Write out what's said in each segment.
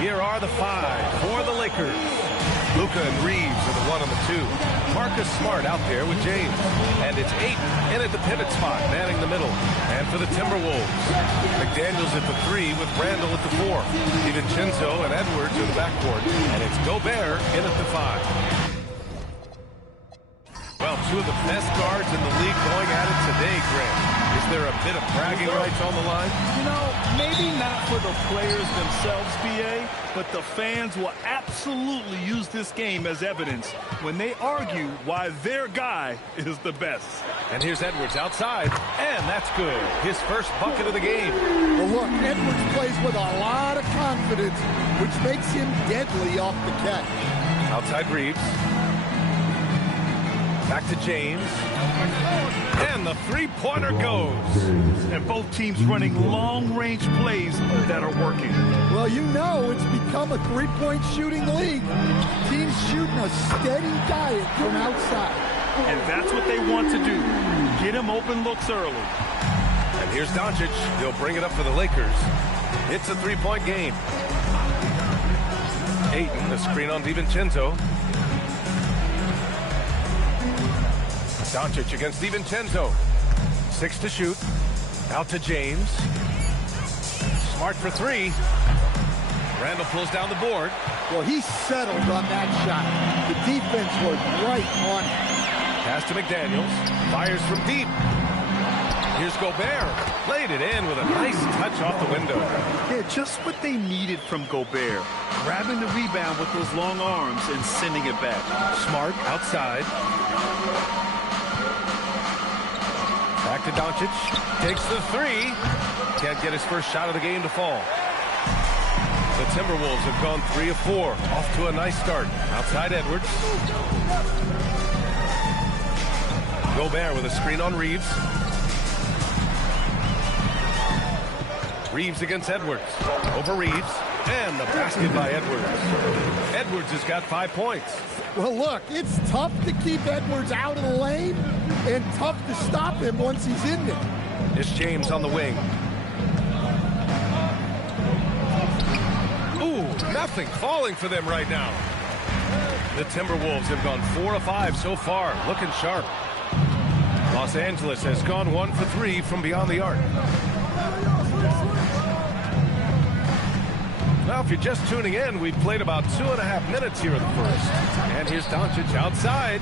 Here are the five for the Lakers. Luka and Reeves are the 1 and the 2. Marcus Smart out there with James. And it's Ayton in at the pivot spot, manning the middle. And for the Timberwolves, McDaniels at the 3 with Randall at the 4. DiVincenzo and Edwards in the backcourt. And it's Gobert in at the 5. Well, two of the best guards in the league going at it today, Grant. Is there a bit of bragging rights on the line? You know, maybe not for the players themselves, BA, but the fans will absolutely use this game as evidence when they argue why their guy is the best. And here's Edwards outside, and that's good. His first bucket of the game. Well, look, Edwards plays with a lot of confidence, which makes him deadly off the catch. Outside Reeves. Back to James. And the three-pointer goes. And both teams running long-range plays that are working. Well, you know it's become a three-point shooting league. Teams shooting a steady diet from outside. And that's what they want to do. Get him open looks early. And here's Doncic. He'll bring it up for the Lakers. It's a three-point game. Ayton, the screen on DiVincenzo. Doncic against DiVincenzo. 6 to shoot. Out to James. Smart for 3. Randall pulls down the board. Well, he settled on that shot. The defense was right on it. Pass to McDaniels. Fires from deep. Here's Gobert. Played it in with a nice touch off the window. Yeah, just what they needed from Gobert. Grabbing the rebound with those long arms and sending it back. Smart outside. Back to Doncic. Takes the 3. Can't get his first shot of the game to fall. The Timberwolves have gone 3 of 4. Off to a nice start. Outside Edwards. Gobert with a screen on Reeves. Reeves against Edwards. Over Reeves. And the basket by Edwards. Edwards has got 5 points. Well, look, it's tough to keep Edwards out of the lane and tough to stop him once he's in there. It's James on the wing. Ooh, nothing falling for them right now. The Timberwolves have gone 4 of 5 so far, looking sharp. Los Angeles has gone 1 for 3 from beyond the arc. Now, if you're just tuning in, we've played about 2.5 minutes here in the first. And here's Doncic outside.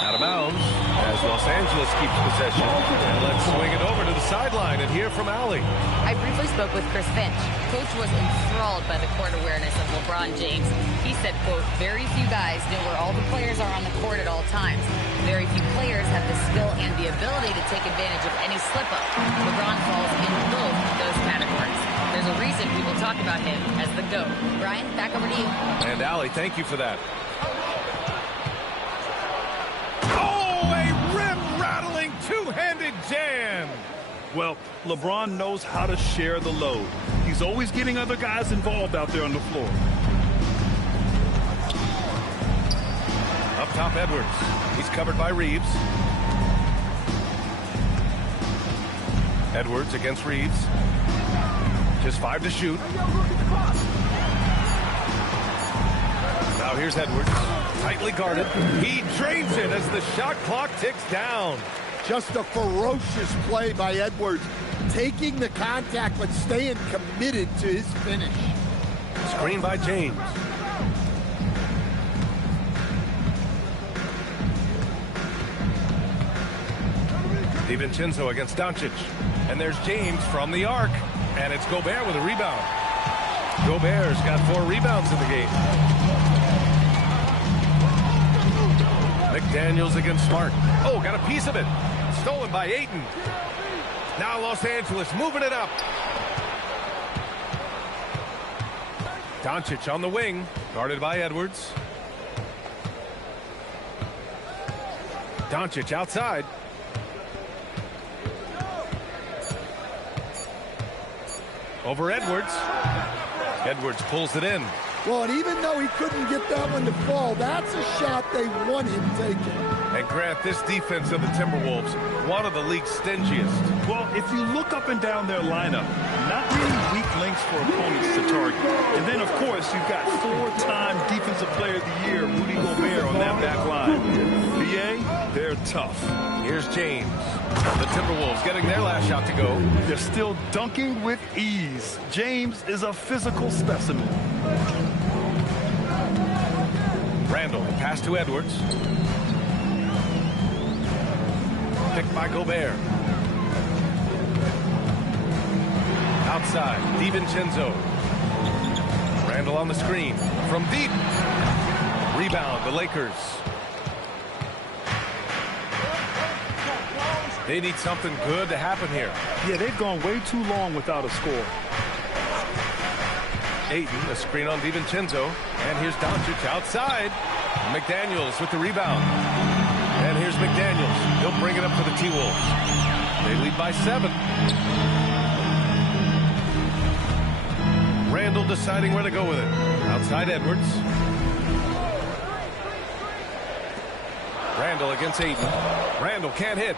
Out of bounds as Los Angeles keeps possession. And let's swing it over to the sideline and hear from Allie. I briefly spoke with Chris Finch. Coach was enthralled by the court awareness of LeBron James. He said, quote, very few guys know where all the players are on the court at all times. Very few players have the skill and the ability to take advantage of any slip-up. LeBron falls in both those categories. There's a reason people talk about him as the GOAT. Brian, back over to you. And Allie, thank you for that. Oh, a rim-rattling two-handed jam. Well, LeBron knows how to share the load. He's always getting other guys involved out there on the floor. Up top, Edwards. He's covered by Reeves. Edwards against Reeves. Just 5 to shoot. Now here's Edwards. Tightly guarded. He drains it as the shot clock ticks down. Just a ferocious play by Edwards. Taking the contact, but staying committed to his finish. Screen by James. DiVincenzo against Doncic. And there's James from the arc. And it's Gobert with a rebound. Gobert's got 4 rebounds in the game. McDaniels against Smart. Oh, got a piece of it. Stolen by Ayton. Now Los Angeles moving it up. Doncic on the wing, guarded by Edwards. Doncic outside. Over Edwards. Edwards pulls it in. Well, and even though he couldn't get that one to fall, that's a shot they want him taking. And Grant, this defense of the Timberwolves, one of the league's stingiest. Well, if you look up and down their lineup, not many weak links for opponents to target. And then, of course, you've got 4-time Defensive Player of the Year, Rudy Gobert, on that back line. BA, they're tough. Here's James. The Timberwolves getting their last shot to go. They're still dunking with ease. James is a physical specimen. Randall, pass to Edwards. Picked by Gobert. Outside, DiVincenzo. Randall on the screen. From deep. Rebound, the Lakers. They need something good to happen here. Yeah, they've gone way too long without a score. Ayton, a screen on DiVincenzo. And here's Doncic outside. McDaniels with the rebound. And here's McDaniels. He'll bring it up for the T-Wolves. They lead by 7. Randall deciding where to go with it. Outside Edwards. Randall against Ayton. Randall can't hit.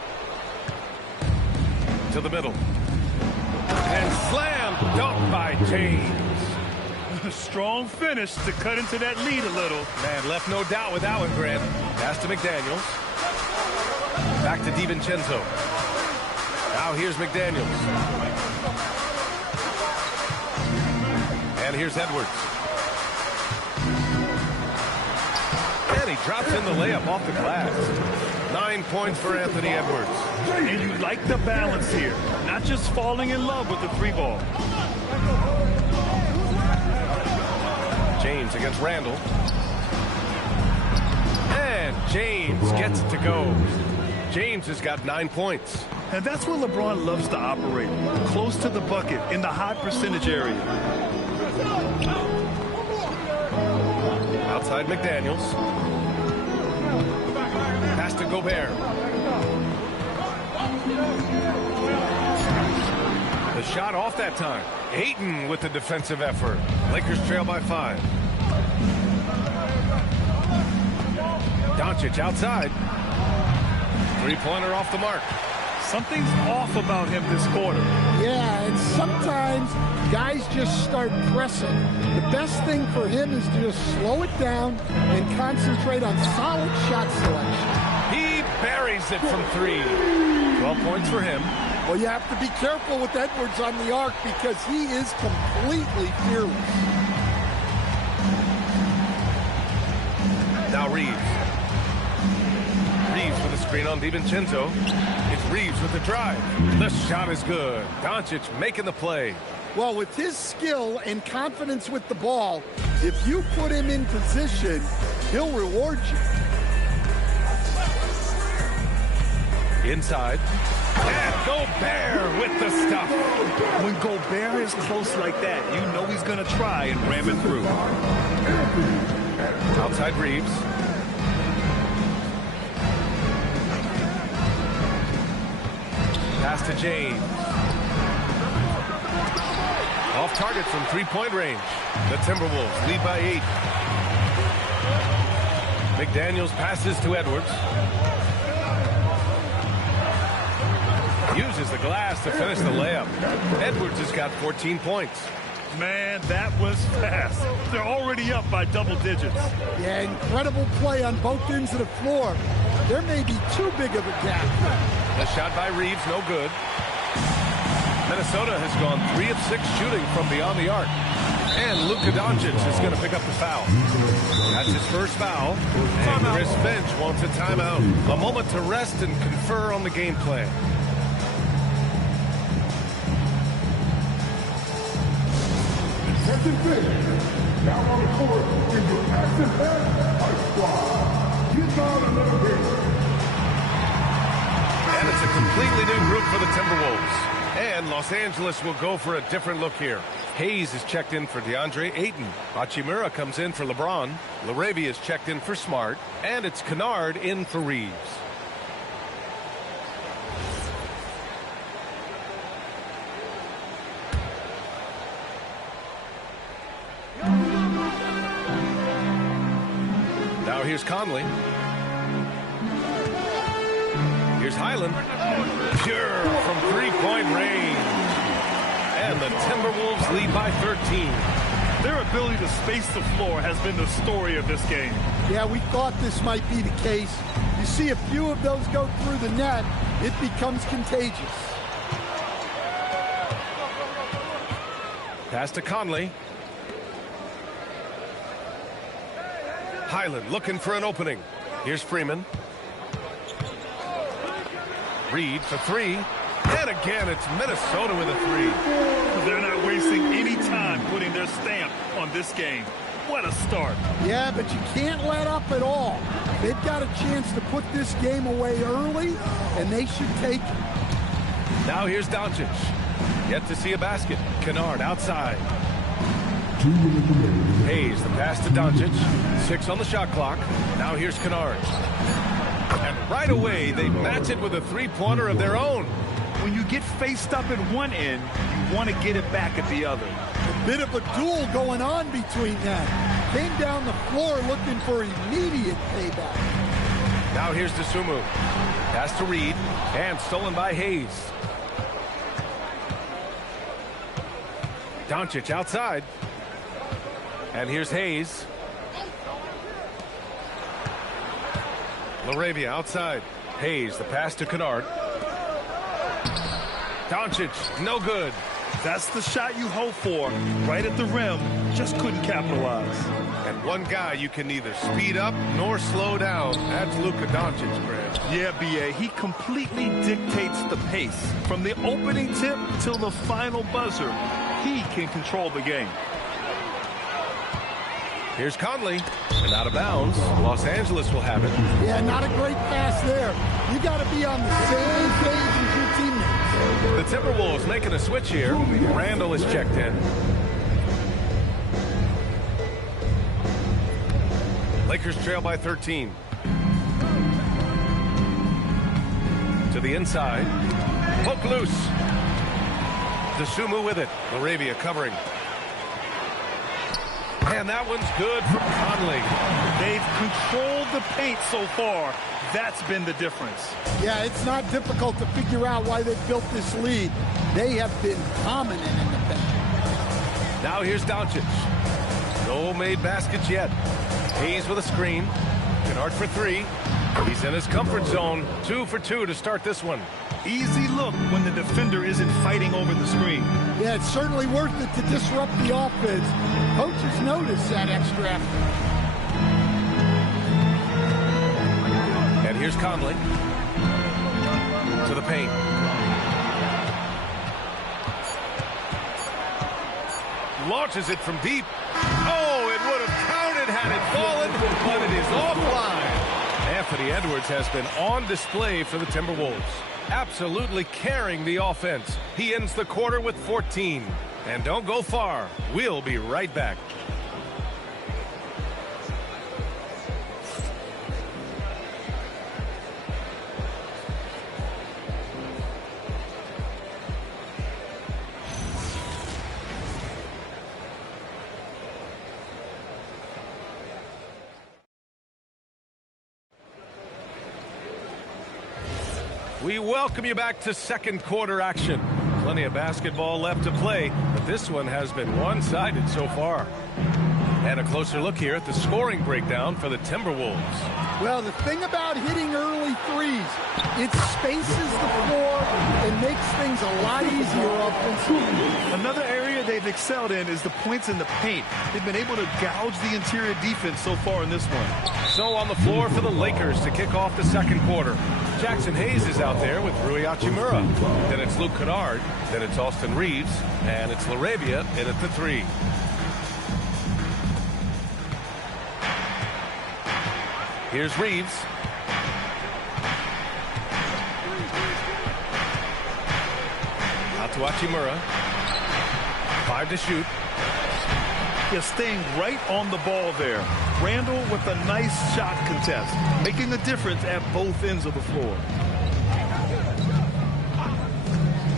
To the middle. And slam dunk by James. Strong finish to cut into that lead a little. Man, left no doubt with that one, Grant. Pass to McDaniels. Back to DiVincenzo. Now here's McDaniels. And here's Edwards. And he drops in the layup off the glass. 9 points for Anthony Edwards. And you like the balance here. Not just falling in love with the 3-ball. James against Randall. And James gets it to go. James has got 9 points. And that's where LeBron loves to operate. Close to the bucket in the high percentage area. Outside McDaniels. Pass to Gobert. The shot off that time. Ayton with the defensive effort. Lakers trail by 5. Doncic outside. 3-pointer off the mark. Something's off about him this quarter. Yeah, and sometimes guys just start pressing. The best thing for him is to just slow it down and concentrate on solid shot selection. He buries it from 3. 12 points for him. Well, you have to be careful with Edwards on the arc because he is completely fearless. Now Reeves. Reeves with a screen on DiVincenzo. It's Reeves with the drive. The shot is good. Doncic making the play. Well, with his skill and confidence with the ball, if you put him in position, he'll reward you. Inside. And Gobert with the stuff. When Gobert is close like that, you know he's going to try and ram it through. Outside Reeves. Pass to James. Off target from 3-point range. The Timberwolves lead by 8. McDaniels passes to Edwards. Uses the glass to finish the layup. Edwards has got 14 points. Man, that was fast. They're already up by double digits. Yeah, incredible play on both ends of the floor. There may be too big of a gap. The shot by Reeves, no good. Minnesota has gone 3 of 6 shooting from beyond the arc. And Luka Doncic is going to pick up the foul. That's his first foul. And Chris Finch wants a timeout. A moment to rest and confer on the game plan. Now on the court is your active head squad. Get on another game. And it's a completely new group for the Timberwolves. And Los Angeles will go for a different look here. Hayes is checked in for DeAndre Ayton. Hachimura comes in for LeBron. LaRavia is checked in for Smart. And it's Kennard in for Reeves. Now here's Conley. Here's Highland. Pure from three-point range. And the Timberwolves lead by 13. Their ability to space the floor has been the story of this game. Yeah, we thought this might be the case. You see a few of those go through the net, it becomes contagious. Pass to Conley. Highland looking for an opening. Here's Freeman. Reed for three. And again, it's Minnesota with a three. They're not wasting any time putting their stamp on this game. What a start. Yeah, but you can't let up at all. They've got a chance to put this game away early, and they should take it. Now here's Doncic. Yet to see a basket. Kennard outside. Hayes, the pass to Doncic. 6 on the shot clock. Now here's Kennard. And right away, they match it with a three-pointer of their own. When you get faced up at one end, you want to get it back at the other. A bit of a duel going on between them. Came down the floor looking for immediate payback. Now here's Dosunmu. Pass to Reed. And stolen by Hayes. Doncic outside. And here's Hayes. LaRavia outside. Hayes, the pass to Kennard. Doncic, no good. That's the shot you hope for. Right at the rim, just couldn't capitalize. And one guy you can neither speed up nor slow down. That's Luka Doncic, Grant. Yeah, B.A., he completely dictates the pace. From the opening tip till the final buzzer, he can control the game. Here's Conley. And out of bounds. Los Angeles will have it. Yeah, not a great pass there. You got to be on the same page as your teammates. The Timberwolves making a switch here. Randall is checked in. Lakers trail by 13. To the inside. Poke loose. Dosunmu with it. LaRavia covering. And that one's good from Conley. They've controlled the paint so far. That's been the difference. Yeah, it's not difficult to figure out why they built this lead. They have been dominant in the paint. Now here's Doncic. No made baskets yet. Hayes with a screen. Kennard for three. He's in his comfort zone. 2 for 2 to start this one. Easy look when the defender isn't fighting over the screen. Yeah, it's certainly worth it to disrupt the offense. Coaches notice that extra effort. And here's Conley. To the paint. Launches it from deep. Oh, it would have counted had it fallen, but it is offline. Anthony Edwards has been on display for the Timberwolves. Absolutely carrying the offense. He ends the quarter with 14. And don't go far. We'll be right back. We welcome you back to second quarter action. Plenty of basketball left to play, but this one has been one-sided so far. And a closer look here at the scoring breakdown for the Timberwolves. Well, the thing about hitting early threes, it spaces the floor and makes things a lot easier offensively. Another area they've excelled in is the points in the paint. They've been able to gouge the interior defense so far in this one. So on the floor for the Lakers to kick off the second quarter. Jackson Hayes is out there with Rui Hachimura. Then it's Luke Kennard. Then it's Austin Reeves. And it's LaRavia in at the 3. Here's Reeves. Out to Hachimura. 5 to shoot. Yeah, staying right on the ball there. Randall with a nice shot contest, making a difference at both ends of the floor.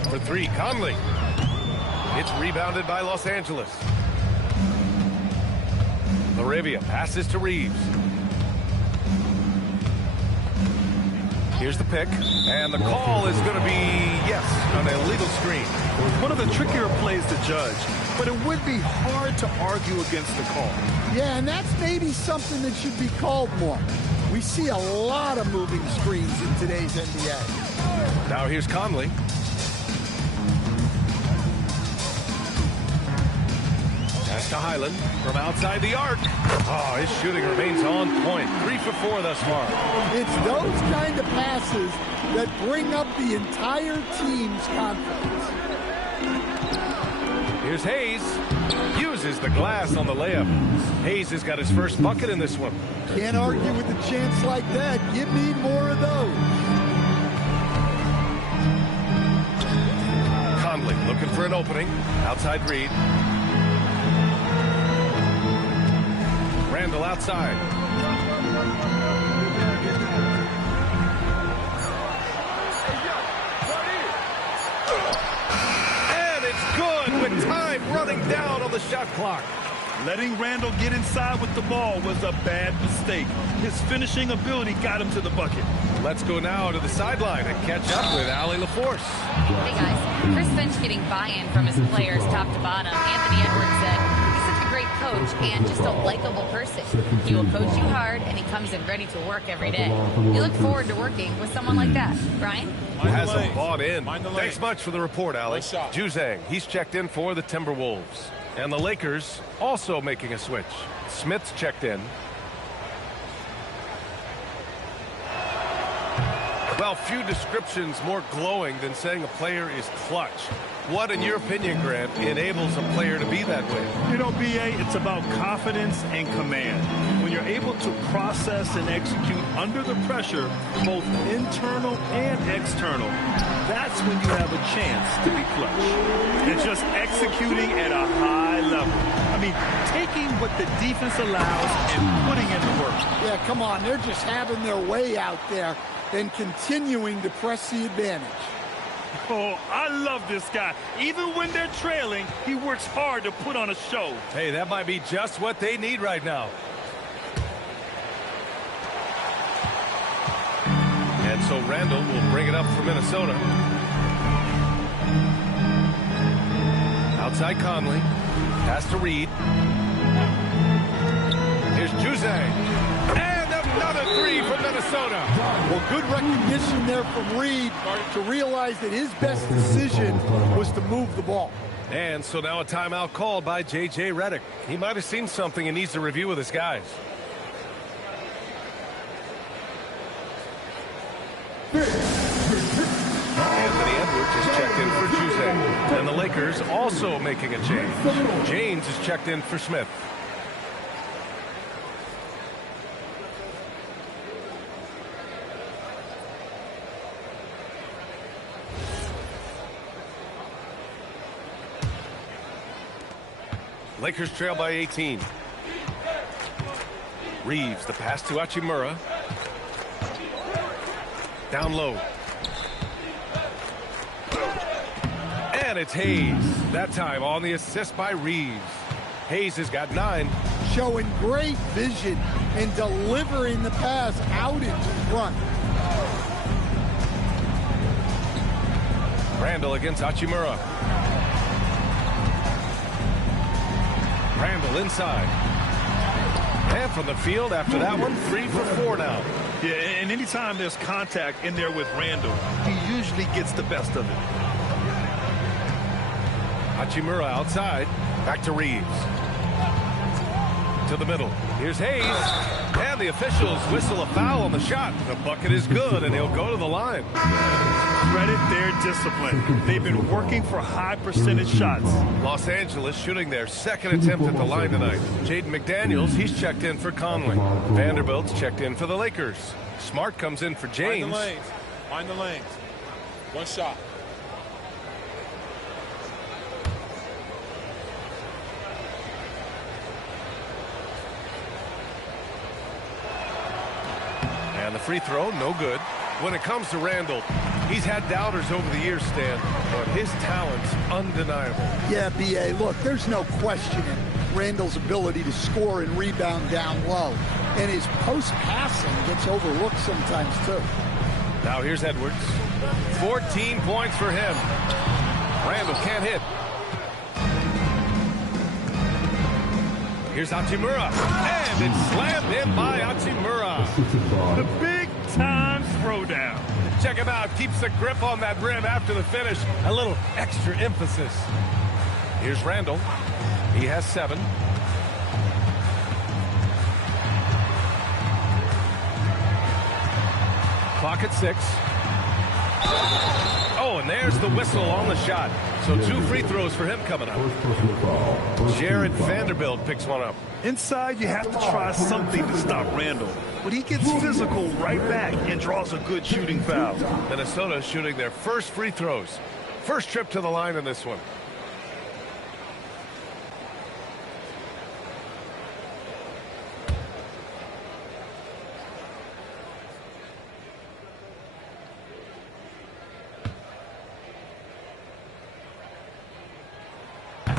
For 3, Conley. It's rebounded by Los Angeles. LaRavia passes to Reeves. Here's the pick, and the call is going to be, yes, an illegal screen. One of the trickier plays to judge, but it would be hard to argue against the call. Yeah, and that's maybe something that should be called more. We see a lot of moving screens in today's NBA. Now here's Conley. Pass to Highland from outside the arc. Oh, his shooting remains on point. 3 for 4 thus far. It's those kind of passes that bring up the entire team's confidence. Here's Hayes. Uses the glass on the layup. Hayes has got his first bucket in this one. Can't argue with a chance like that. Give me more of those. Conley looking for an opening. Outside Reed. Randall outside. And it's good with time running down on the shot clock. Letting Randall get inside with the ball was a bad mistake. His finishing ability got him to the bucket. Let's go now to the sideline and catch up with Allie LaForce. Hey guys, Chris Finch getting buy-in from his players top to bottom. Anthony Edwards said he's such a great coach and just a likable person. He will coach you hard and he comes in ready to work every day. You look forward to working with someone like that. Brian? Has him bought in. Thanks much for the report, Allie. Juzang, he's checked in for the Timberwolves. And the Lakers also making a switch. Smith's checked in. Well, few descriptions more glowing than saying a player is clutch. What, in your opinion, Grant, enables a player to be that way? You know, B.A., it's about confidence and command. When you're able to process and execute under the pressure, both internal and external, that's when you have a chance to be clutch. It's just executing at a high level. I mean, taking what the defense allows and putting in the work. Yeah, come on. They're just having their way out there and continuing to press the advantage. Oh, I love this guy. Even when they're trailing, he works hard to put on a show. Hey, that might be just what they need right now. And so Randall will bring it up for Minnesota. Outside Conley. Pass to Reed. Here's Juzang. And another 3 from Minnesota. Well, good recognition there from Reed to realize that his best decision was to move the ball. And so now a timeout called by J.J. Redick. He might have seen something and needs to review with his guys. Anthony Edwards is checked in for Juzang. And the Lakers also making a change. James is checked in for Smith. Lakers trail by 18. Reeves, the pass to Hachimura. Down low. And it's Hayes. That time on the assist by Reeves. Hayes has got 9. Showing great vision and delivering the pass out into front. Randall against Hachimura. Randall inside. And from the field after that one, 3 for 4 now. Yeah, and anytime there's contact in there with Randall, he usually gets the best of it. Hachimura outside. Back to Reeves. To the middle. Here's Hayes. And the officials whistle a foul on the shot. The bucket is good, and he'll go to the line. Credit their discipline. They've been working for high percentage shots. Los Angeles shooting their second attempt at the line tonight. Jaden McDaniels, he's checked in for Conley. Vanderbilt's checked in for the Lakers. Smart comes in for James. Mind the lanes. Mind the lanes. One shot. And the free throw, no good. When it comes to Randall, he's had doubters over the years, Stan, but his talent's undeniable. Yeah, B.A., look, there's no questioning Randall's ability to score and rebound down low. And his post-passing gets overlooked sometimes, too. Now here's Edwards. 14 points for him. Randall can't hit. Here's Hachimura. And it's slammed in by Hachimura. The big-time throwdown. Check him out. Keeps the grip on that rim after the finish. A little extra emphasis. Here's Randall. He has 7. Clock at 6. Oh, and there's the whistle on the shot. So 2 free throws for him coming up. Jared Vanderbilt picks one up. Inside, you have to try something to stop Randall. But he gets physical right back and draws a good shooting foul. Minnesota shooting their first free throws. First trip to the line in this one.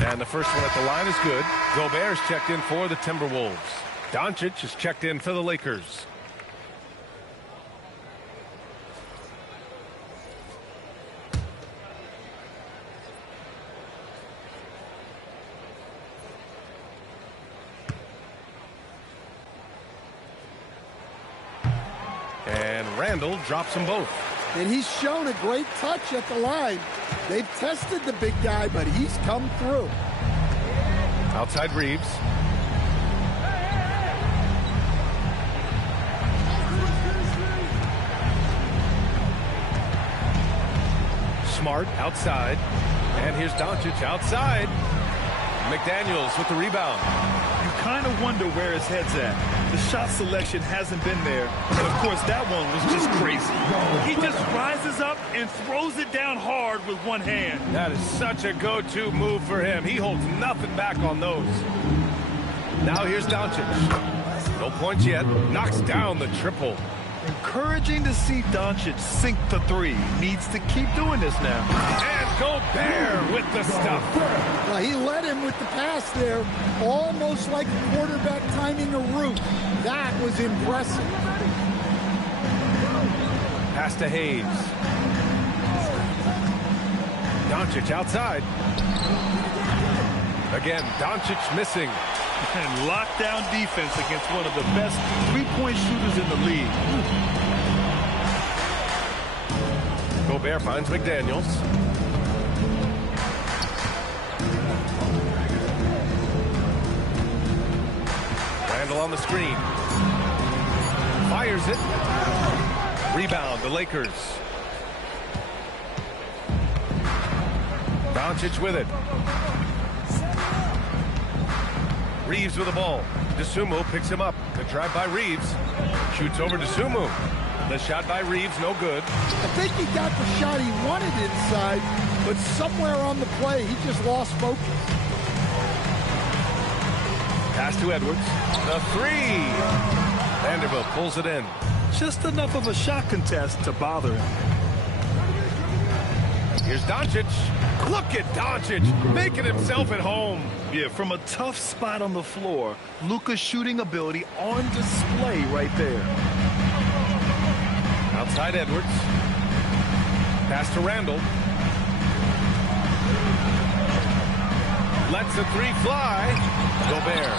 And the first one at the line is good. Gobert's checked in for the Timberwolves. Doncic is checked in for the Lakers. And Randall drops them both. And he's shown a great touch at the line. They've tested the big guy, but he's come through. Outside Reeves. Smart outside. And here's Doncic outside. McDaniels with the rebound. You kind of wonder where his head's at. The shot selection hasn't been there. And, of course, that one was just crazy. He just rises up and throws it down hard with one hand. That is such a go-to move for him. He holds nothing back on those. Now here's Doncic. No points yet. Knocks down the triple. Encouraging to see Doncic sink the 3. Needs to keep doing this now. And Gobert with the stuff. Well, he led him with the pass there, almost like a quarterback timing a route. That was impressive. Pass to Hayes. Doncic outside. Again, Doncic missing. And lockdown defense against one of the best three-point shooters in the league. Gobert finds McDaniels. Randall on the screen. Fires it. Rebound, the Lakers. Doncic with it. Reeves with the ball. DeSumo picks him up. The drive by Reeves. Shoots over DeSumo. The shot by Reeves, no good. I think he got the shot he wanted inside, but somewhere on the play, he just lost focus. Pass to Edwards. The 3. Vanderbilt pulls it in. Just enough of a shot contest to bother him. Here's Doncic. Look at Doncic making himself at home. Yeah, from a tough spot on the floor, Luka's shooting ability on display right there. Outside Edwards. Pass to Randall. Lets a three fly. Gobert.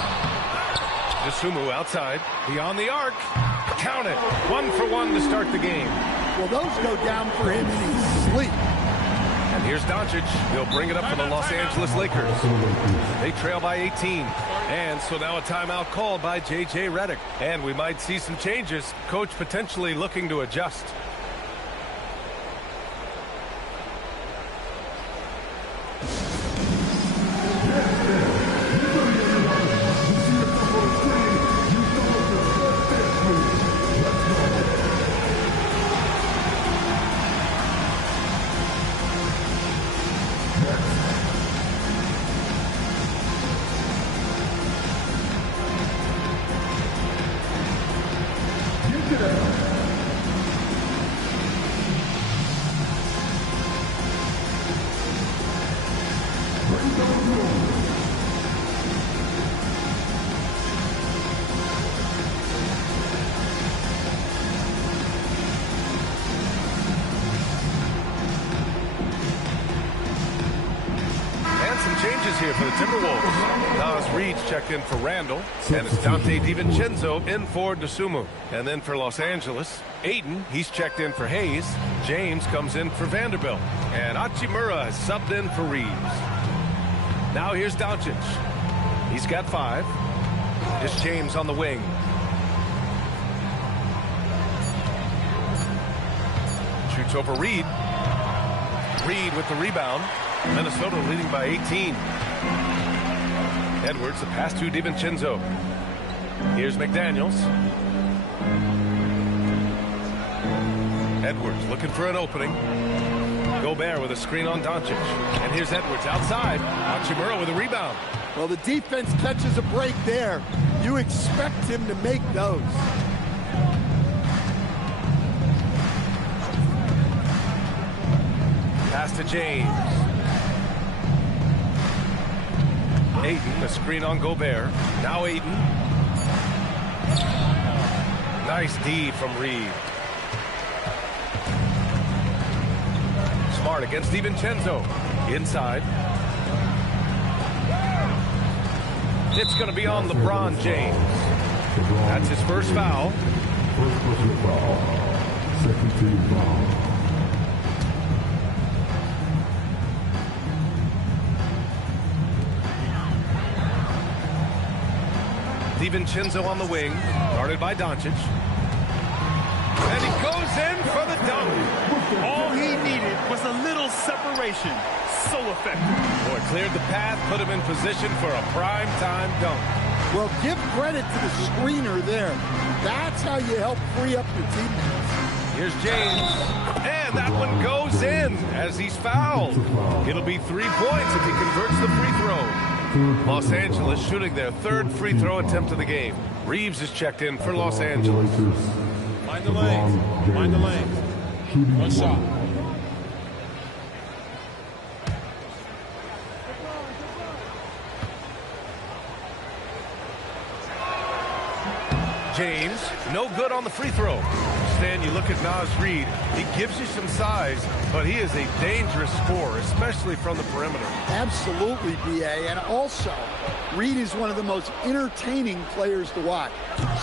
Dosunmu outside. Beyond the arc. Count it. 1 for 1 to start the game. Well, those go down for him in his sleep. And here's Doncic. He'll bring it up for the Los Angeles Lakers. They trail by 18. And so now a timeout called by J.J. Redick. And we might see some changes. Coach potentially looking to adjust. Changes here for the Timberwolves. Nas Reed's checked in for Randall, and it's Dante DiVincenzo in for Dosunmu. And then for Los Angeles, Ayton, he's checked in for Hayes. James comes in for Vanderbilt, and Hachimura has subbed in for Reeves. Now here's Doncic. He's got 5. It's James on the wing. Shoots over Reed. Reed with the rebound. Minnesota leading by 18. Edwards, the pass to DiVincenzo. Here's McDaniels. Edwards looking for an opening. Gobert with a screen on Doncic. And here's Edwards outside. Hachimura with a rebound. Well, the defense catches a break there. You expect him to make those. Pass to James. Ayton, a screen on Gobert. Now Ayton. Nice D from Reed. Smart against DiVincenzo. Inside. It's going to be on LeBron James. That's his first foul. First personal foul. Second team foul. DiVincenzo on the wing, guarded by Doncic. And he goes in for the dunk. All he needed was a little separation. So effective. Boy, cleared the path, put him in position for a prime-time dunk. Well, give credit to the screener there. That's how you help free up your teammates. Here's James. And that one goes in as he's fouled. It'll be 3 points if he converts the free throw. Los Angeles shooting their 3rd free throw attempt of the game. Reeves is checked in for Los Angeles. Mind the lanes. Mind the lanes. 1 shot. James, no good on the free throw. Stan, you look at Nas Reed, he gives you some size, but he is a dangerous scorer, especially from the perimeter. Absolutely, B.A. And also, Reed is one of the most entertaining players to watch.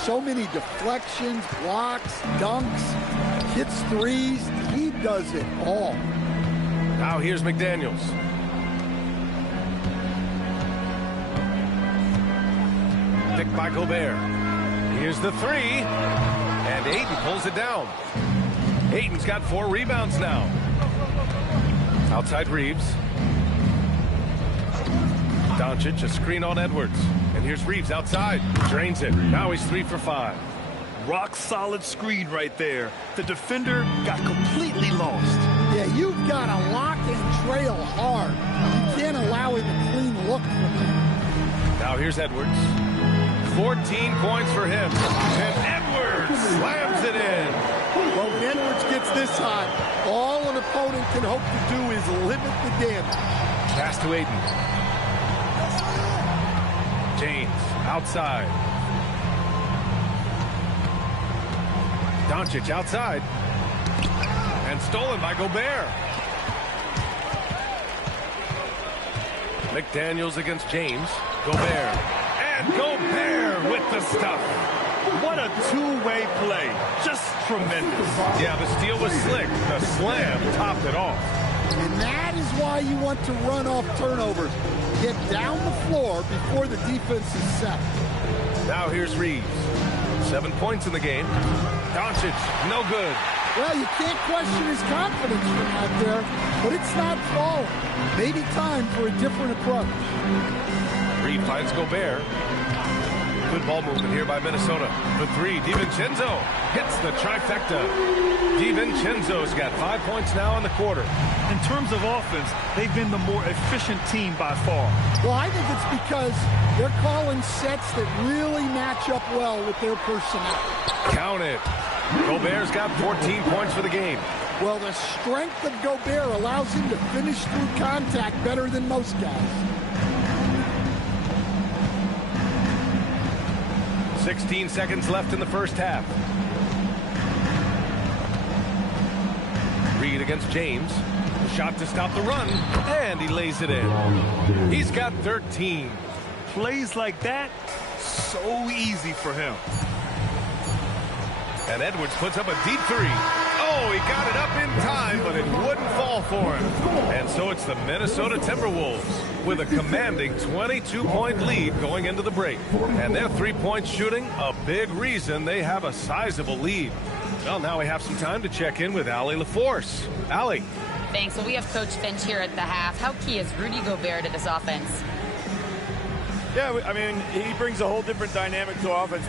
So many deflections, blocks, dunks, hits threes. He does it all. Now here's McDaniels. Picked by Gobert. Here's the 3. And Ayton pulls it down. Ayton's got 4 rebounds now. Outside Reeves. Doncic, a screen on Edwards. And here's Reeves outside. Drains it. Now he's 3 for 5. Rock solid screen right there. The defender got completely lost. Yeah, you've got to lock and trail hard. You can't allow him a clean look from there. Now here's Edwards. 14 points for him. And Edwards slams it in. Well, when Edwards gets this hot, all an opponent can hope to do is limit the damage. Pass to Ayton. James outside. Doncic outside. And stolen by Gobert. McDaniels against James. Gobert. And Gobert with the stuff. What a two-way play. Just tremendous. Yeah, the steal was slick. The slam topped it off. And that is why you want to run off turnovers. Get down the floor before the defense is set. Now here's Reeves. 7 points in the game. Doncic, no good. Well, you can't question his confidence from out there, but it's not falling. Maybe time for a different approach. Reed finds Gobert. Good ball movement here by Minnesota. The three, DiVincenzo hits the trifecta. DiVincenzo's got 5 points now in the quarter. In terms of offense, they've been the more efficient team by far. Well, I think it's because they're calling sets that really match up well with their personnel. Count it. Gobert's got 14 points for the game. Well, the strength of Gobert allows him to finish through contact better than most guys. 16 seconds left in the first half. Reed against James. Shot to stop the run, and he lays it in. He's got 13. Plays like that, so easy for him. And Edwards puts up a deep three. Oh, he got it up in time, but it wouldn't fall for him. And so it's the Minnesota Timberwolves with a commanding 22-point lead going into the break. And their three-point shooting, a big reason they have a sizable lead. Well, now we have some time to check in with Allie LaForce. Allie. Thanks. So we have Coach Finch here at the half. How key is Rudy Gobert to this offense? Yeah, I mean, he brings a whole different dynamic to offense.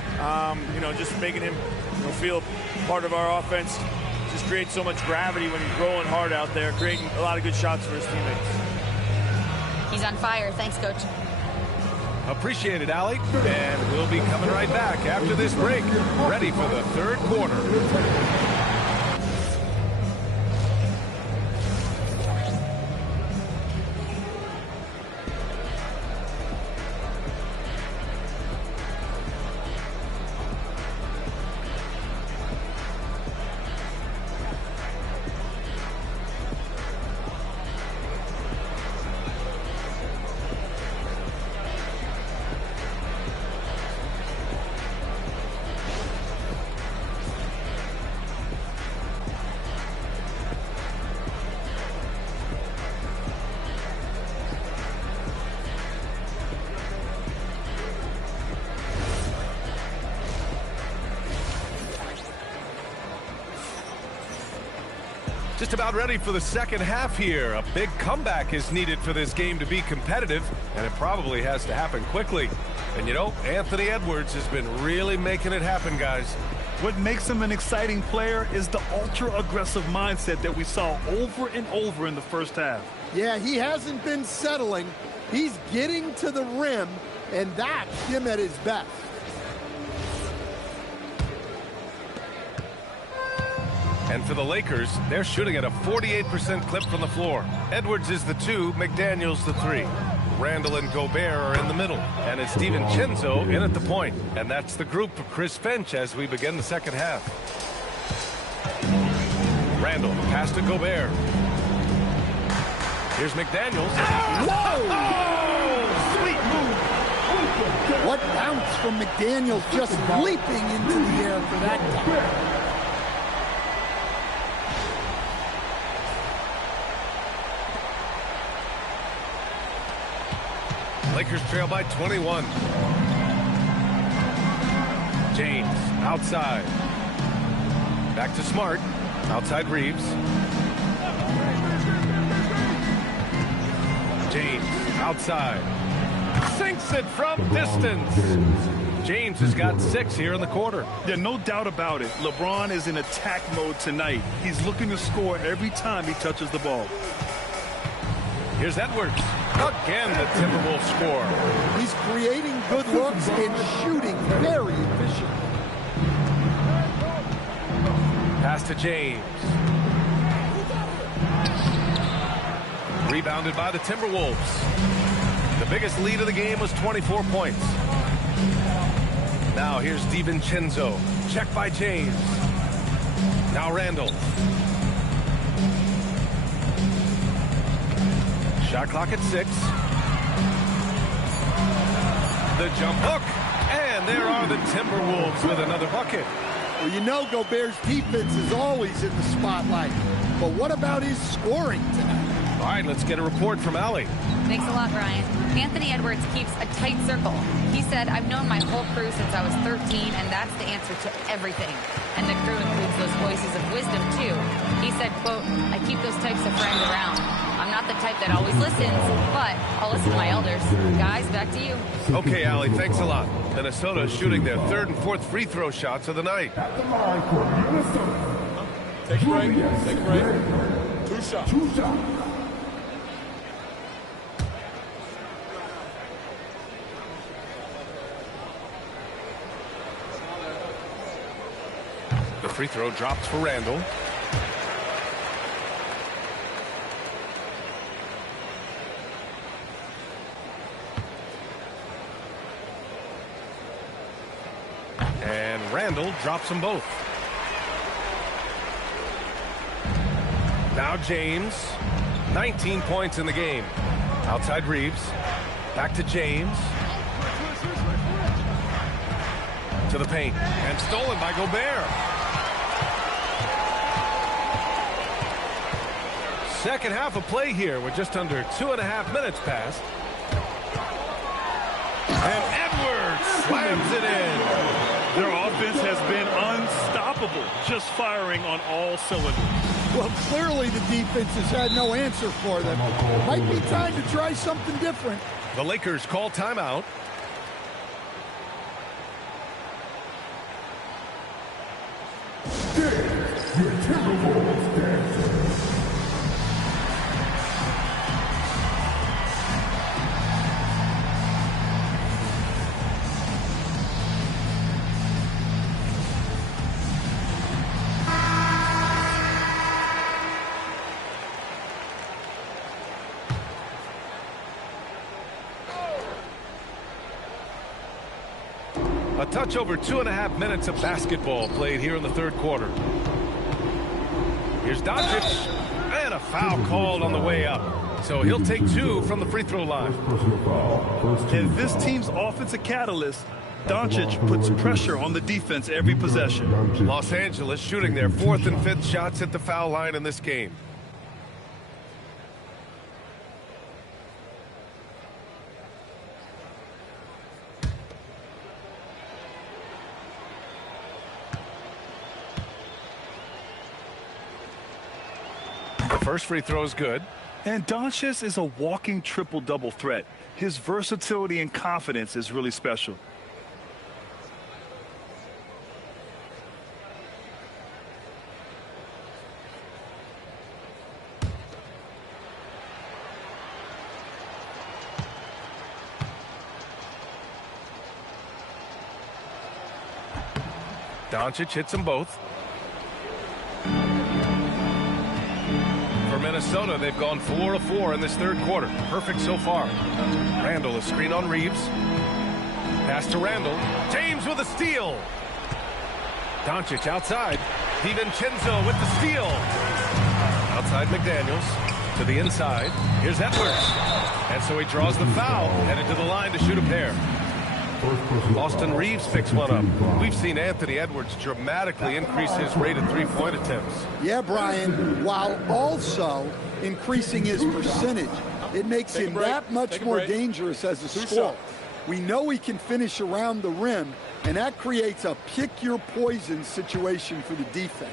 Just making him feel part of our offense. Just creates so much gravity when he's rolling hard out there, creating a lot of good shots for his teammates. He's on fire. Thanks, Coach. Appreciate it, Allie. And we'll be coming right back after this break, ready for the third quarter. Just about ready for the second half here. A big comeback is needed for this game to be competitive, and it probably has to happen quickly. And you know, Anthony Edwards has been really making it happen, guys. What makes him an exciting player is the ultra-aggressive mindset that we saw over and over in the first half. Yeah, he hasn't been settling. He's getting to the rim, and that's him at his best. And for the Lakers, they're shooting at a 48% clip from the floor. Edwards is the 2, McDaniels the 3. Randall and Gobert are in the middle. And it's DiVincenzo in at the point. And that's the group for Chris Finch as we begin the second half. Randall, pass to Gobert. Here's McDaniels. Whoa! Oh, sweet move. What bounce from McDaniels, just leaping into the air for that time. Lakers trail by 21. James outside. Back to Smart. Outside Reeves. James outside. Sinks it from distance. James has got 6 here in the quarter. Yeah, no doubt about it. LeBron is in attack mode tonight. He's looking to score every time he touches the ball. Here's Edwards. Again, the Timberwolves score. He's creating good looks and shooting very efficient. Pass to James. Rebounded by the Timberwolves. The biggest lead of the game was 24 points. Now here's DiVincenzo. Check by James. Now Randall. Shot clock at 6. The jump hook. And there are the Timberwolves with another bucket. Well, you know Gobert's defense is always in the spotlight. But what about his scoring tonight? All right, let's get a report from Allie. Thanks a lot, Brian. Anthony Edwards keeps a tight circle. He said, I've known my whole crew since I was 13, and that's the answer to everything. And the crew includes those voices of wisdom, too. He said, quote, I keep those types of friends around. I'm not the type that always listens, but I'll listen to my elders. Guys, back to you. Okay, Allie, thanks a lot. Minnesota shooting their third and fourth free throw shots of the night. At the line for Minnesota. Take a break. Take a break. Two shots. Two shots. The free throw drops for Randall. And Randall drops them both. Now James, 19 points in the game. Outside Reeves, back to James. To the paint, and stolen by Gobert. Second half of play here. We're just under 2.5 minutes past. And Edwards slams it in. Their offense has been unstoppable, just firing on all cylinders. Well, clearly the defense has had no answer for them. Might be time to try something different. The Lakers call timeout. Your Timberwolves dancers. A touch over 2.5 minutes of basketball played here in the third quarter. Here's Doncic, and a foul called on the way up. So he'll take 2 from the free throw line. And this team's offensive catalyst, Doncic, puts pressure on the defense every possession. Los Angeles shooting their 4th and 5th shots at the foul line in this game. The first free throw is good. And Doncic is a walking triple-double threat. His versatility and confidence is really special. Doncic hits them both. For Minnesota, they've gone 4 of 4 in this third quarter. Perfect so far. Randall, a screen on Reeves. Pass to Randall. James with a steal. Doncic outside. DiVincenzo with the steal. Outside McDaniels. To the inside. Here's Edwards. And so he draws the foul. Headed to the line to shoot a pair. Austin Reeves picks one up. We've seen Anthony Edwards dramatically increase his rate of three-point attempts. Yeah, Brian, while also increasing his percentage. It makes him that much more dangerous as a scorer. We know he can finish around the rim, and that creates a pick-your-poison situation for the defense.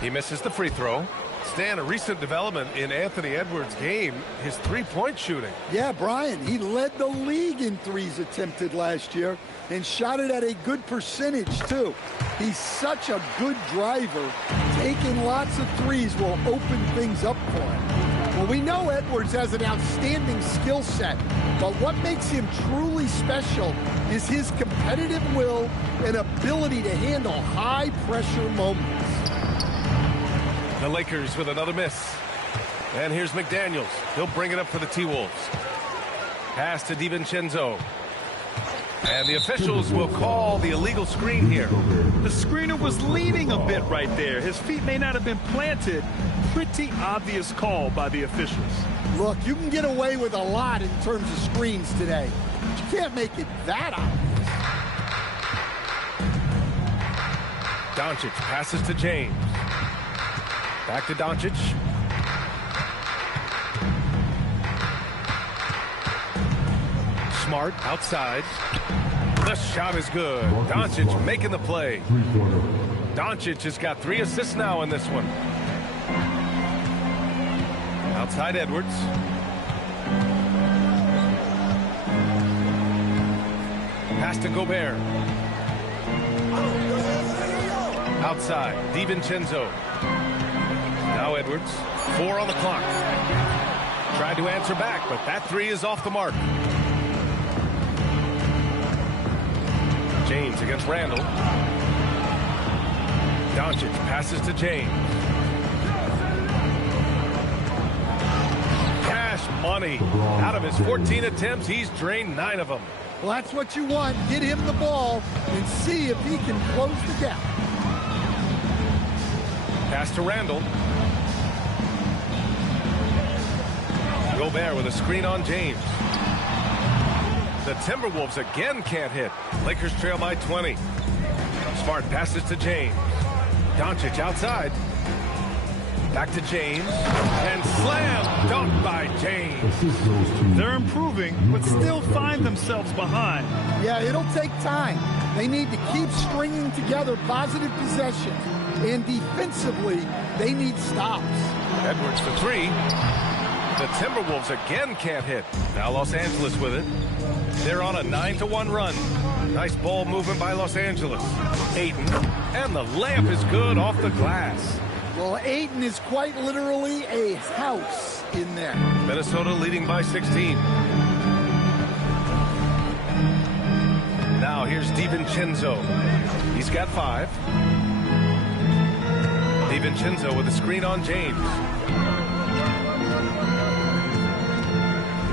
He misses the free throw. Stan, a recent development in Anthony Edwards' game, his three-point shooting. Yeah, Brian, he led the league in threes attempted last year and shot it at a good percentage, too. He's such a good driver. Taking lots of threes will open things up for him. Well, we know Edwards has an outstanding skill set, but what makes him truly special is his competitive will and ability to handle high-pressure moments. The Lakers with another miss. And here's McDaniels. He'll bring it up for the T-Wolves. Pass to DiVincenzo. And the officials will call the illegal screen here. The screener was leaning a bit right there. His feet may not have been planted pretty obvious call by the officials. Look, you can get away with a lot in terms of screens today, but you can't make it that obvious. Doncic passes to James. Back to Doncic. Smart outside. The shot is good. Doncic making the play. Doncic has got 3 assists now in this one. Outside Edwards. Pass to Gobert. Outside, DiVincenzo. Now Edwards. 4 on the clock. Tried to answer back, but that 3 is off the mark. James against Randall. Doncic passes to James. Cash money. Out of his 14 attempts, he's drained 9 of them. Well, that's what you want. Get him the ball and see if he can close the gap. Pass to Randall. Gobert with a screen on James. The Timberwolves again can't hit. Lakers trail by 20. Smart passes to James. Doncic outside. Back to James. And slam dunk by James. They're improving, but still find themselves behind. Yeah, it'll take time. They need to keep stringing together positive possessions. And defensively, they need stops. Edwards for 3. The Timberwolves again can't hit. Now Los Angeles with it. They're on a 9-1 run. Nice ball movement by Los Angeles. Ayton. And the layup is good off the glass. Well, Ayton is quite literally a house in there. Minnesota leading by 16. Now here's DiVincenzo. He's got 5. DiVincenzo with a screen on James.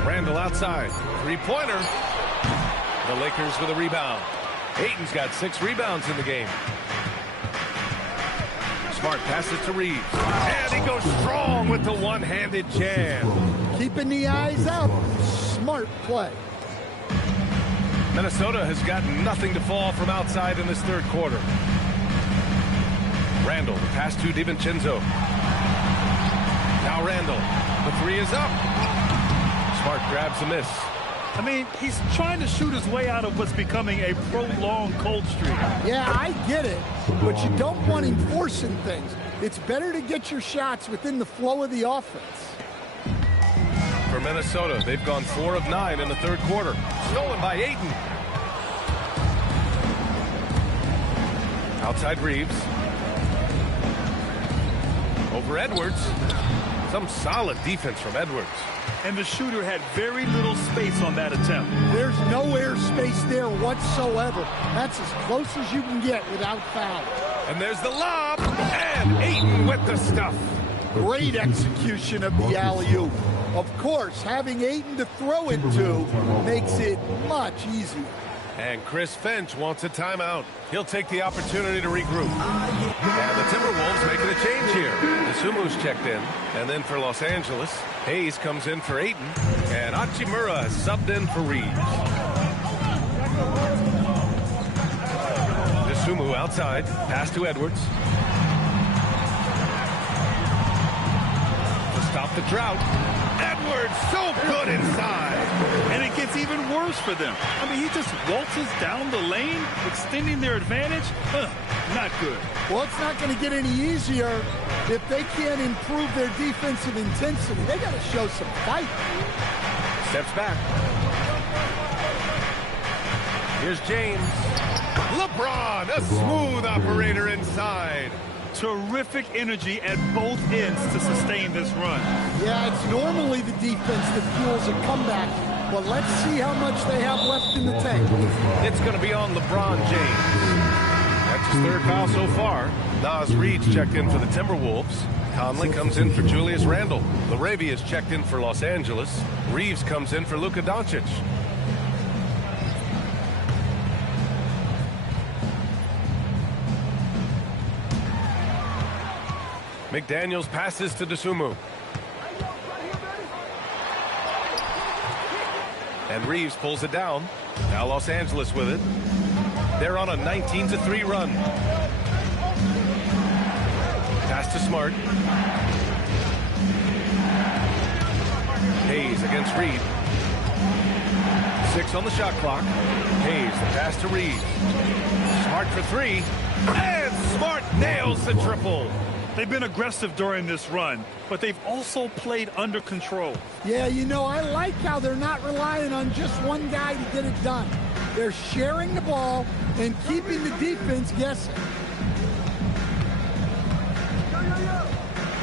Randall outside. 3-pointer. The Lakers with a rebound. Ayton's got 6 rebounds in the game. Smart passes to Reeves. And he goes strong with the one-handed jam. Keeping the eyes up. Smart play. Minnesota has got nothing to fall from outside in this third quarter. Randall, the pass to DiVincenzo. Now Randall. The 3 is up. Smart grabs a miss. I mean, he's trying to shoot his way out of what's becoming a prolonged cold streak. Yeah, I get it, but you don't want him forcing things. It's better to get your shots within the flow of the offense. For Minnesota, they've gone 4 of 9 in the third quarter. Stolen by Ayton. Outside Reeves. Over Edwards. Some solid defense from Edwards. And the shooter had very little space on that attempt. There's no air space there whatsoever. That's as close as you can get without foul. And there's the lob. And Ayton with the stuff. Great execution of the alley-oop. Of course, having Ayton to throw it to makes it much easier. And Chris Finch wants a timeout. He'll take the opportunity to regroup. And the Timberwolves making a change here. Isumu's checked in. And then for Los Angeles, Hayes comes in for Ayton. And Hachimura has subbed in for Reeves. Isumu outside. Pass to Edwards. To stop the drought. Edwards so good inside. And it gets even worse for them. I mean, he just waltzes down the lane, extending their advantage. Not good. Well, it's not going to get any easier if they can't improve their defensive intensity. They got to show some fight. Steps back. Here's James. LeBron, a smooth operator inside. Terrific energy at both ends to sustain this run. Yeah, it's normally the defense that fuels a comeback, but let's see how much they have left in the tank. It's going to be on LeBron James. That's his 3rd foul so far. Nas Reed's checked in for the Timberwolves. Conley comes in for Julius Randle. Laravia's checked in for Los Angeles. Reeves comes in for Luka Doncic. McDaniels passes to Dosunmu. And Reeves pulls it down. Now Los Angeles with it. They're on a 19-3 run. Pass to Smart. Hayes against Reed. 6 on the shot clock. Hayes, the pass to Reed. Smart for 3. And Smart nails the triple. They've been aggressive during this run, but they've also played under control. Yeah, you know, I like how they're not relying on just one guy to get it done. They're sharing the ball and keeping the defense guessing.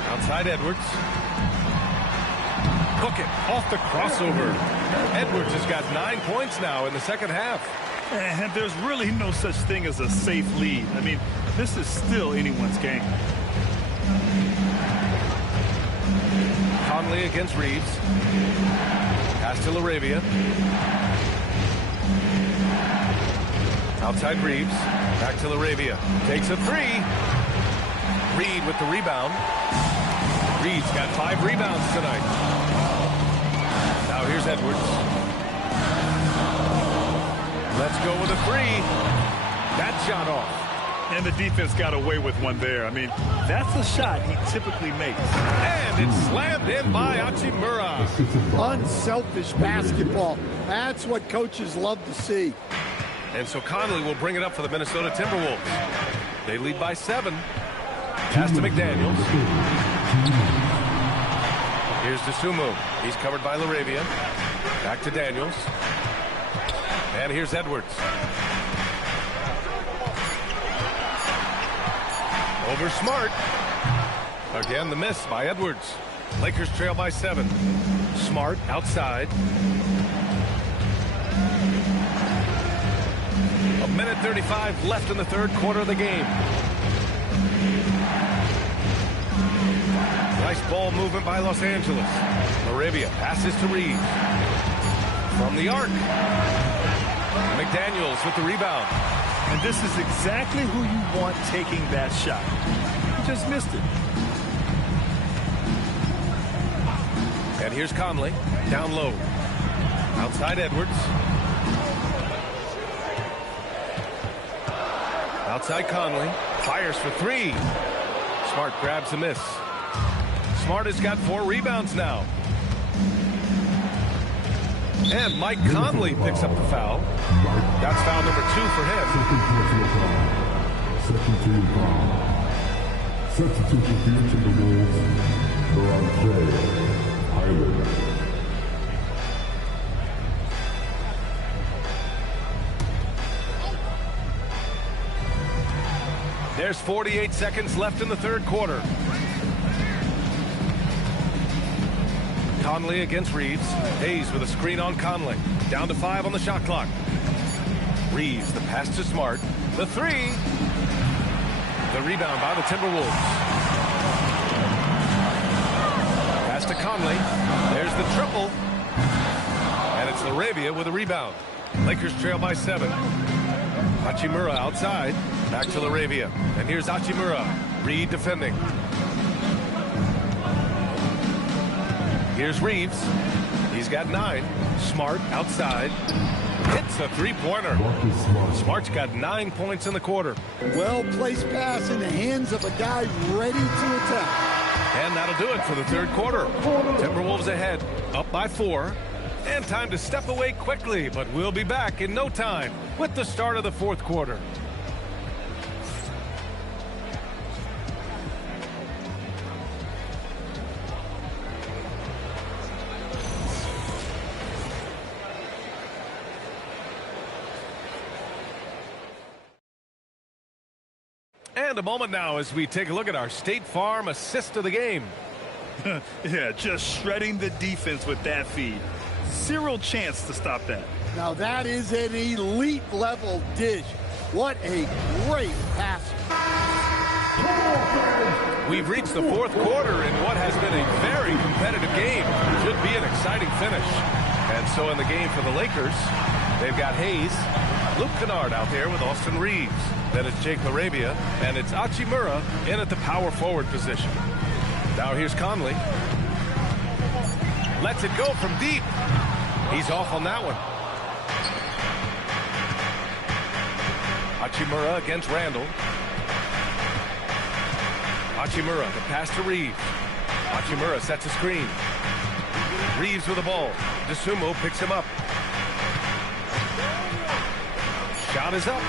Outside Edwards. Hook it off the crossover. Edwards has got 9 points now in the second half. And there's really no such thing as a safe lead. I mean, this is still anyone's game. Conley against Reeves. Pass to LaRavia. Outside Reeves. Back to LaRavia. Takes a 3. Reed with the rebound. Reed's got 5 rebounds tonight. Now here's Edwards. Let's go with a 3. That shot off. And the defense got away with one there. I mean, that's a shot he typically makes. And it's slammed in by Hachimura. Unselfish basketball. That's what coaches love to see. And so Conley will bring it up for the Minnesota Timberwolves. They lead by 7. Pass to McDaniels. Here's Dosunmu. He's covered by LaRavia. Back to Daniels. And here's Edwards. Over Smart. Again, the miss by Edwards. Lakers trail by 7. Smart outside. A minute 35 left in the third quarter of the game. Nice ball movement by Los Angeles. LaRavia passes to Reed. From the arc. McDaniels with the rebound. And this is exactly who you want taking that shot. He just missed it. And here's Conley. Down low. Outside Edwards. Outside Conley. Fires for 3. Smart grabs a miss. Smart has got 4 rebounds now. And Mike Conley picks up the foul. That's foul number 2 for him. Second team foul. Substitution for the Timberwolves. Highland. There's 48 seconds left in the third quarter. Conley against Reeves. Hayes with a screen on Conley. Down to 5 on the shot clock. Reeves, the pass to Smart. The 3. The rebound by the Timberwolves. Pass to Conley. There's the triple. And it's LaRavia with a rebound. Lakers trail by 7. Hachimura outside. Back to LaRavia. And here's Hachimura. Reed defending. Here's Reeves. He's got 9. Smart outside. Hits a 3-pointer. Smart's got 9 points in the quarter. Well-placed pass in the hands of a guy ready to attack. And that'll do it for the third quarter. Timberwolves ahead, up by 4. And time to step away quickly, but we'll be back in no time with the start of the fourth quarter. And a moment now as we take a look at our State Farm assist of the game. Yeah, just shredding the defense with that feed. Zero chance to stop that. Now that is an elite level dish. What a great pass. We've reached the fourth quarter in what has been a very competitive game. Should be an exciting finish. And so in the game for the Lakers, they've got Hayes. Luke Kennard out there with Austin Reeves. Then it's Jake LaRavia, and it's Hachimura in at the power forward position. Now here's Conley. Lets it go from deep. He's off on that one. Hachimura against Randall. Hachimura, the pass to Reeves. Hachimura sets a screen. Reeves with the ball. DeSumo picks him up. Shot is up.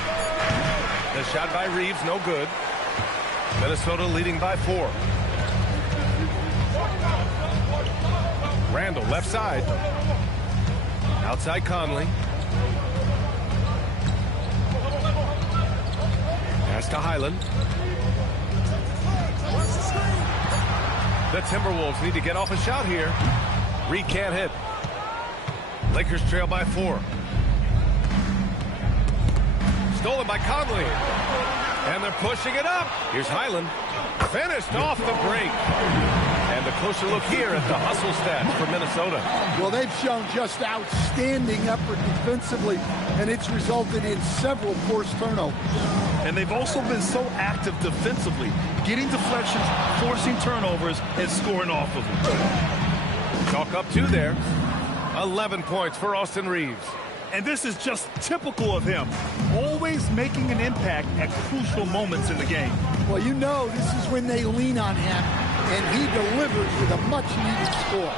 The shot by Reeves, no good. Minnesota leading by 4. Randall, left side. Outside Conley. Pass to Highland. The Timberwolves need to get off a shot here. Reed can't hit. Lakers trail by 4. Stolen by Conley. And they're pushing it up. Here's Highland. Finished off the break. And a closer look here at the hustle stats for Minnesota. Well, they've shown just outstanding effort defensively, and it's resulted in several forced turnovers. And they've also been so active defensively, getting deflections, forcing turnovers, and scoring off of them. Chalk up 2 there. 11 points for Austin Reeves. And this is just typical of him, always making an impact at crucial moments in the game. Well, you know this is when they lean on him, and he delivers with a much-needed score.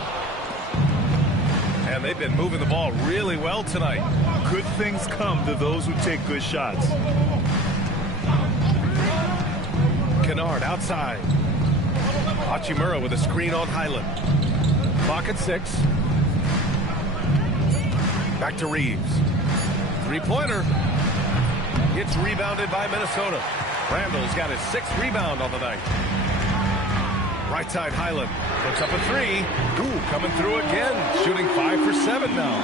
And they've been moving the ball really well tonight. Good things come to those who take good shots. Kennard outside. Hachimura with a screen on Highland. Clock at 6. Back to Reeves. 3-pointer. It's rebounded by Minnesota. Randall's got his 6th rebound on the night. Right side Highland puts up a 3. Ooh, coming through again. Shooting 5 for 7 now.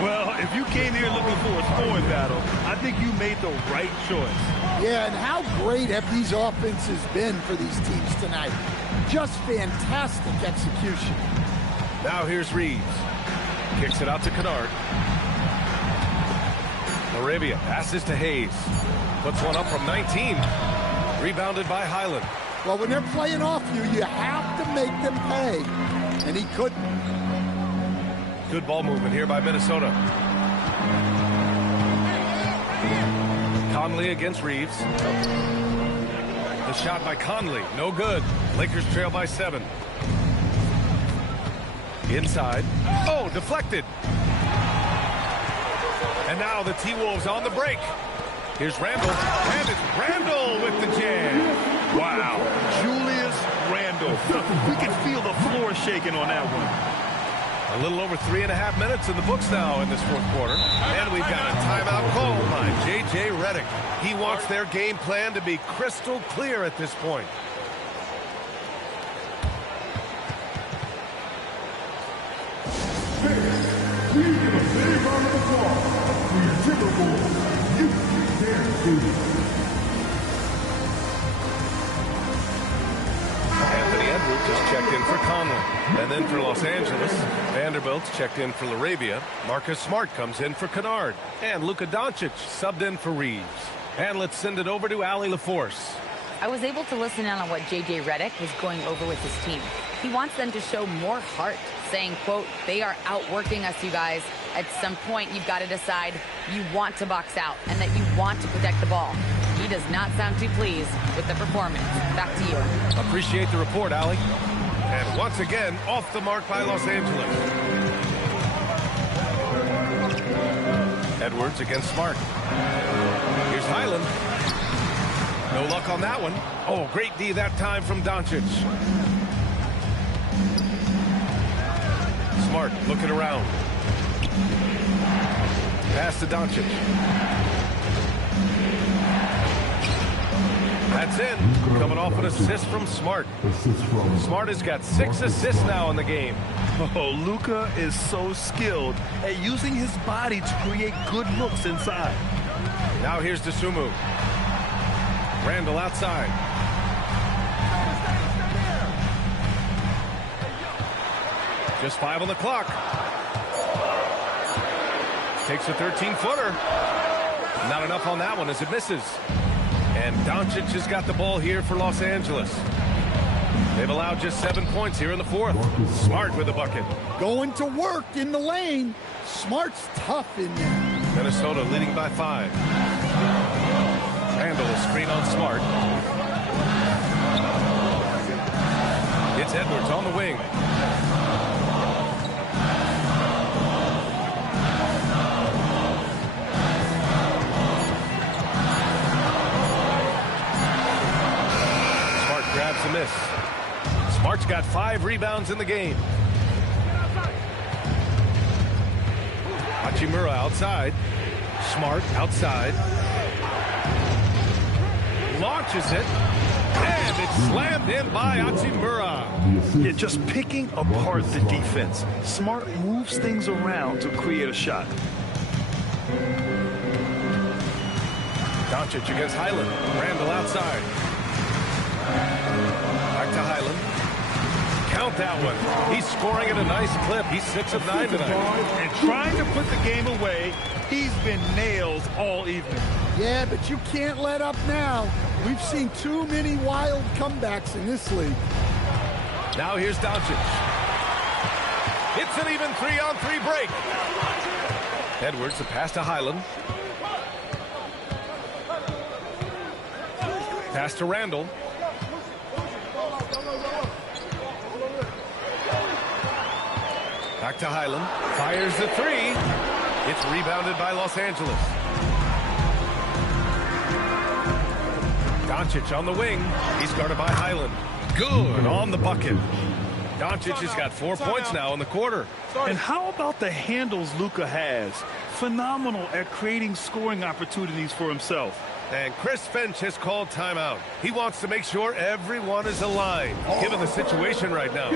Well, if you came here looking for a scoring battle, I think you made the right choice. Yeah, and how great have these offenses been for these teams tonight? Just fantastic execution. Now here's Reeves. Kicks it out to Kennard. Arabia passes to Hayes. Puts one up from 19. Rebounded by Highland. Well, when they're playing off you, you have to make them pay. And he couldn't. Good ball movement here by Minnesota. Conley against Reeves. The shot by Conley, no good. Lakers trail by 7. Inside. Oh, deflected. And now the T-Wolves on the break. Here's Randall. And it's Randall with the jam. Wow. Julius Randall. We can feel the floor shaking on that one. A little over 3.5 minutes in the books now in this 4th quarter. And we've got a timeout called by J.J. Redick. He wants their game plan to be crystal clear at this point. Please give a big round of applause for your Timberwolves. You can do it. Anthony Edwards has checked in for Conley. And then for Los Angeles, Vanderbilt's checked in for LaRavia. Marcus Smart comes in for Kennard. And Luka Doncic subbed in for Reeves. And let's send it over to Allie LaForce. I was able to listen in on what J.J. Redick was going over with his team. He wants them to show more heart, saying, quote, they are outworking us, you guys. At some point, you've got to decide you want to box out and that you want to protect the ball. He does not sound too pleased with the performance. Back to you. Appreciate the report, Allie. And once again, off the mark by Los Angeles. Edwards against Smart. Here's Highland. No luck on that one. Oh, great D that time from Doncic. Smart looking around. Pass to Doncic. That's in. Coming off an assist from Smart. Smart has got 6 assists now in the game. Oh, Luka is so skilled at using his body to create good looks inside. Now here's DeSumo. Randall outside. Just 5 on the clock. Takes a 13-footer. Not enough on that one as it misses. And Doncic has got the ball here for Los Angeles. They've allowed just 7 points here in the fourth. Smart with the bucket. Going to work in the lane. Smart's tough in there. Minnesota leading by 5. Randall, a screen on Smart. It's Edwards on the wing. Smart grabs a miss. Smart's got 5 rebounds in the game. Hachimura outside. Smart outside. Launches it. And it's slammed in by Hachimura. Yeah, just picking apart the defense. Smart moves things around to create a shot. Doncic against Highland. Randall outside. Back to Highland. Count that one. He's scoring at a nice clip. He's 6 of 9 tonight. And trying to put the game away, he's been nailed all evening. Yeah, but you can't let up now. We've seen too many wild comebacks in this league. Now here's Doncic. It's an even 3-on-3 break. Edwards, the pass to Highland. Pass to Randall. Back to Highland. Fires the 3. It's rebounded by Los Angeles. Doncic on the wing. He's guarded by Highland. Good on the bucket. Doncic has got 4 points now in the quarter. And how about the handles Luka has? Phenomenal at creating scoring opportunities for himself. And Chris Finch has called timeout. He wants to make sure everyone is aligned, given the situation right now.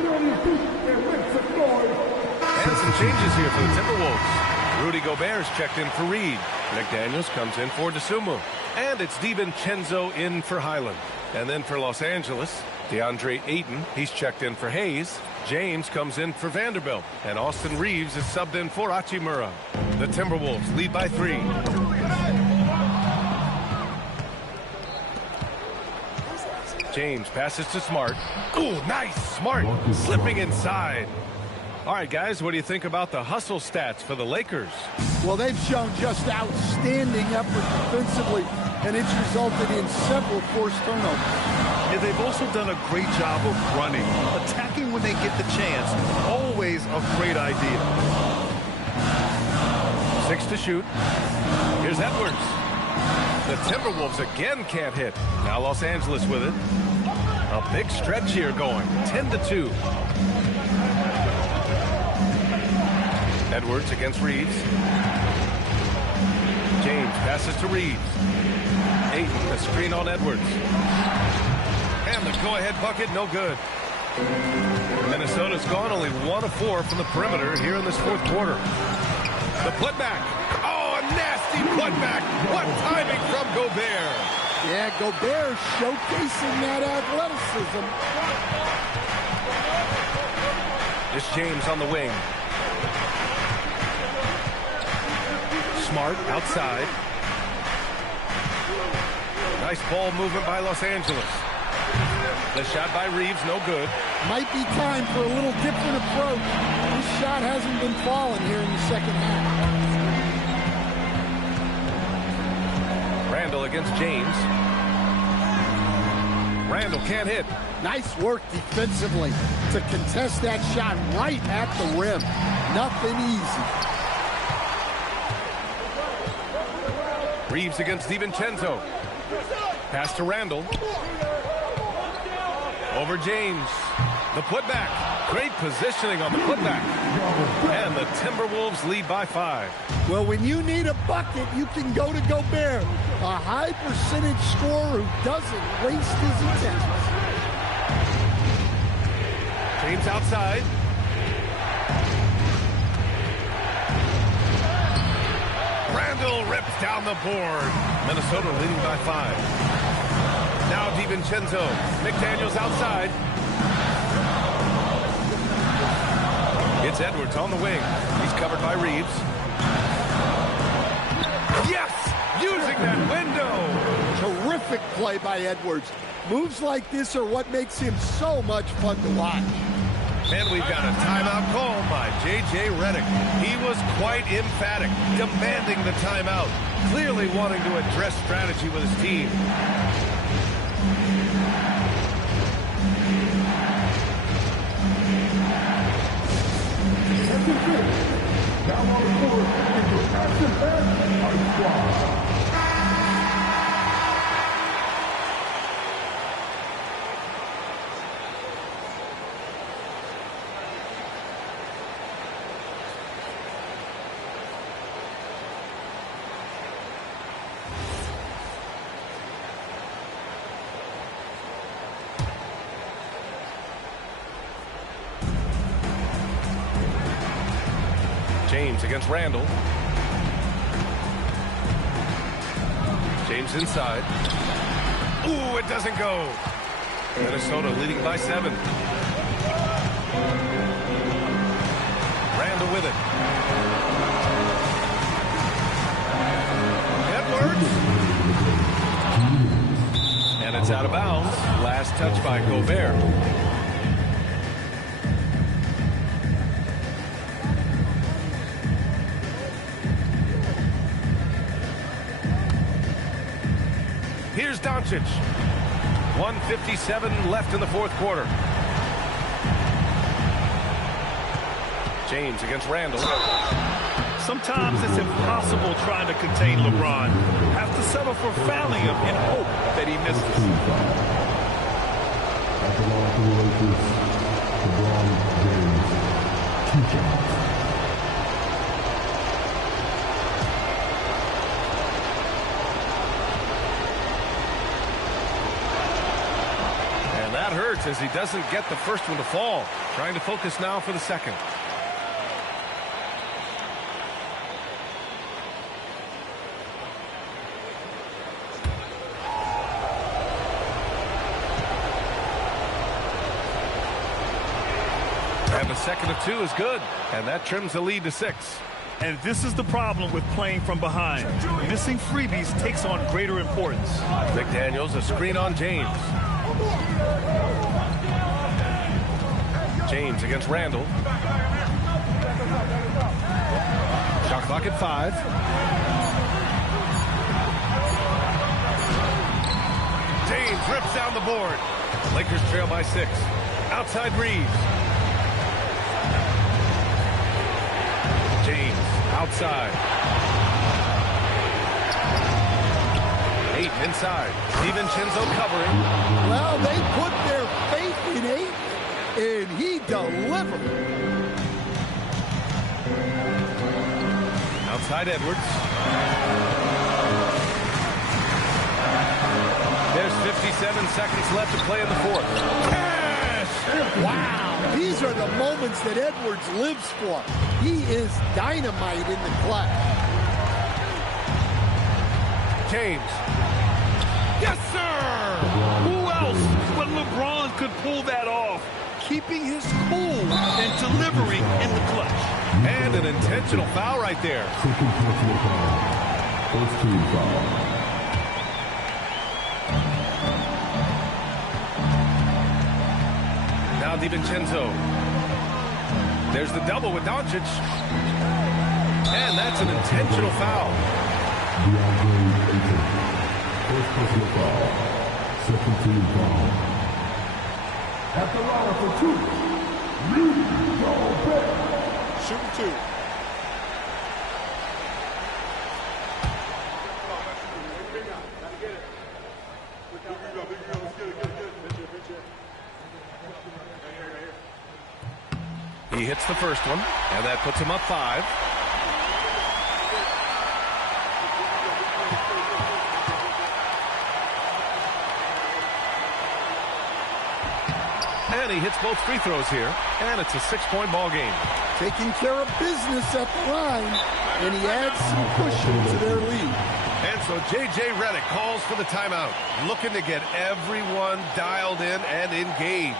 And some changes here for the Timberwolves. Rudy Gobert's checked in for Reed. McDaniels comes in for DeSumo. And it's DiVincenzo in for Highland. And then for Los Angeles, DeAndre Ayton, he's checked in for Hayes. James comes in for Vanderbilt. And Austin Reeves is subbed in for Hachimura. The Timberwolves lead by 3. James passes to Smart. Ooh, nice. Smart slipping inside. All right, guys, what do you think about the hustle stats for the Lakers? Well, they've shown just outstanding effort defensively, and it's resulted in several forced turnovers. Yeah, they've also done a great job of running. Attacking when they get the chance, always a great idea. 6 to shoot. Here's Edwards. The Timberwolves again can't hit. Now Los Angeles with it. A big stretch here going. 10-2. Edwards against Reeves. James passes to Reeves. Ayton, a screen on Edwards. And the go-ahead bucket, no good. Minnesota's gone only 1 of 4 from the perimeter here in this fourth quarter. The putback. Oh, a nasty putback. What timing from Gobert. Yeah, Gobert showcasing that athleticism. It's James on the wing. Smart outside. Nice ball movement by Los Angeles. The shot by Reeves, no good. Might be time for a little different approach. This shot hasn't been falling here in the second half. Randall against James. Randall can't hit. Nice Work defensively to contest that shot right at the rim. Nothing easy. Reeves against DiVincenzo. Pass to Randall. Over James. The putback. Great positioning on the putback. And the Timberwolves lead by 5. Well, when you need a bucket, you can go to Gobert. A high percentage scorer who doesn't waste his attempts. James outside. Randall rips down the board. Minnesota leading by 5. Now DiVincenzo. McDaniels outside. It's Edwards on the wing. He's covered by Reeves. Yes! Use Terrific play by Edwards. Moves like this are what makes him so much fun to watch. And we've got a timeout called by J.J. Redick. He was quite emphatic, demanding the timeout, clearly wanting to address strategy with his team. Now on the court is your Passion and Ice Squad. James against Randall. James inside. Ooh, it doesn't go. Minnesota leading by 7. Randall with it. Edwards. And it's out of bounds. Last touch by Gobert. Here's Doncic. 1:57 left in the fourth quarter. James against Randall. Sometimes it's impossible trying to contain LeBron. Have to settle for fouling him and hope that he misses. That's a lot of Lakers. LeBron James. 2 shots. That hurts as he doesn't get the first one to fall. Trying to focus now for the second. And the second of 2 is good. And that trims the lead to 6. And this is the problem with playing from behind. Missing freebies takes on greater importance. McDaniels, a screen on James. James against Randall. Shot clock at 5. James rips down the board. Lakers trail by 6. Outside Reeves. James outside. 8 inside. DiVincenzo covering. Well, they put their faith in 8, and he delivered. Outside Edwards. There's 57 seconds left to play in the fourth. Yes! Wow, these are the moments that Edwards lives for. He is dynamite in the clutch. James. Yes, sir! Who else but LeBron could pull that off? Keeping his cool and delivering in the clutch. And an intentional foul right there. Second personal foul. First team foul. Now DiVincenzo. There's the double with Doncic. And that's an intentional foul. First personal foul. Second team foul. At the line for 2. Rudy Gobert. Shooting 2. He hits the first one, and that puts him up 5. And he hits both free throws here, and it's a 6-point ball game. Taking care of business at the line, and he adds some cushion to their lead. And so J.J. Redick calls for the timeout, looking to get everyone dialed in and engaged.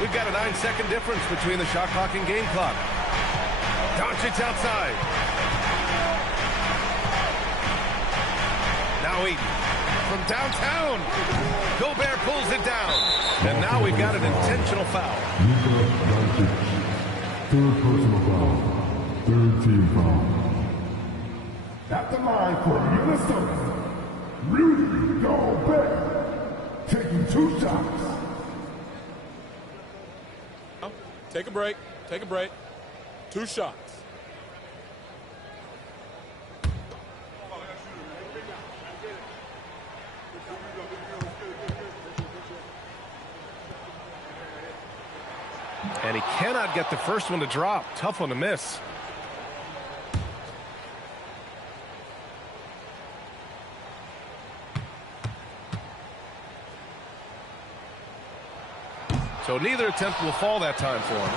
We've got a 9-second difference between the shot clock and game clock. Doncic outside. Now Eaton from downtown. Gobert pulls it down. And now we've got an intentional foul. Third personal foul. Third team foul. At the line for Minnesota, Rudy Gobert, taking 2 shots. Take a break. Take a break. 2 shots. And he cannot get the first one to drop. Tough one to miss. So neither attempt will fall that time for him.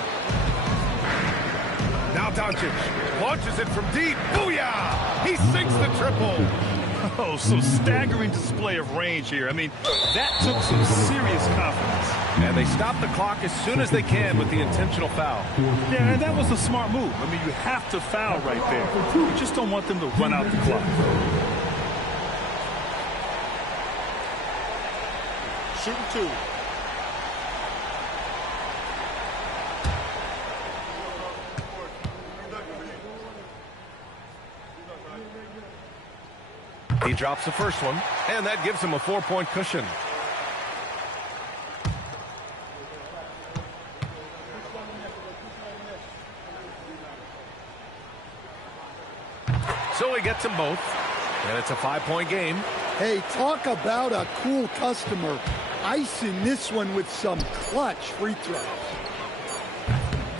Now Doncic launches it from deep. Booyah! He sinks the triple. Oh, some staggering display of range here. I mean, that took some serious confidence. And they stop the clock as soon as they can with the intentional foul. Yeah, and that was a smart move. I mean, you have to foul right there. You just don't want them to run out the clock. Shooting 2. He drops the first one, and that gives him a 4-point cushion. So he gets them both, and it's a 5-point game. Hey, talk about a cool customer. Icing this one with some clutch free throws.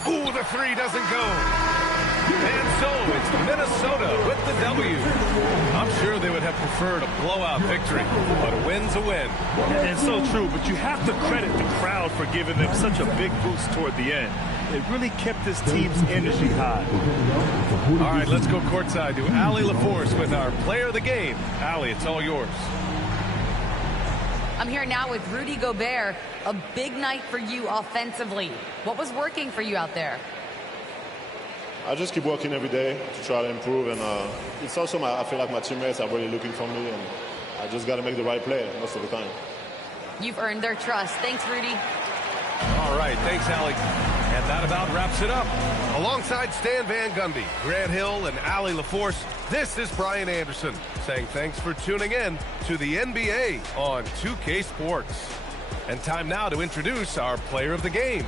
Ooh, the 3 doesn't go. And so it's Minnesota with the W. I'm sure they would have preferred a blowout victory, but a win's a win. And so true, but you have to credit the crowd for giving them such a big boost toward the end. It really kept this team's energy high. All right, let's go courtside to Allie LaForce with our player of the game. Allie, it's all yours. I'm here now with Rudy Gobert. A big night for you offensively. What was working for you out there? I just keep working every day to try to improve, and it's also I feel like my teammates are really looking for me, and I just got to make the right play most of the time. You've earned their trust. Thanks, Rudy. All right, thanks, Allie. And that about wraps it up. Alongside Stan Van Gundy, Grant Hill, and Allie LaForce, this is Brian Anderson saying thanks for tuning in to the NBA on 2K Sports. And time now to introduce our player of the game.